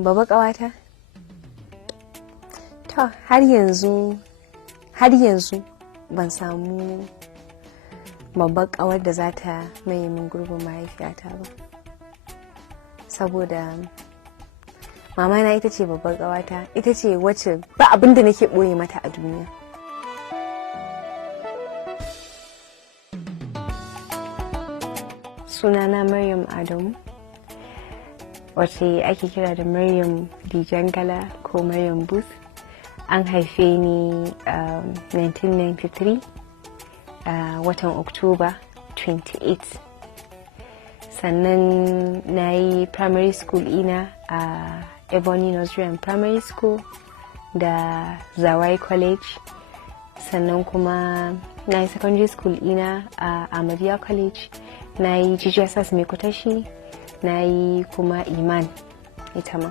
Baba ƙawata? To, har yanzu ban samu babbar ƙawar da za ta maye min gurbin mahaifiyata ba. Saboda mama na ita ce babbar ƙawata, ita ce wacce ba abin da nake ɓoye mata a duniya. Sunana Maryam Adamu, wacce ake kira da Maryam Dijangala ko Maryam Booth. An haife ni 1993 watan Oktoba 28. Sannan na yi primary school ina a Ebony Nursery Primary School da Zawai College. Sannan kuma na yi secondary school ina a Ahmadiyya College. Na yi GGSS Mekutashi, na yi kuma Iman ita ma.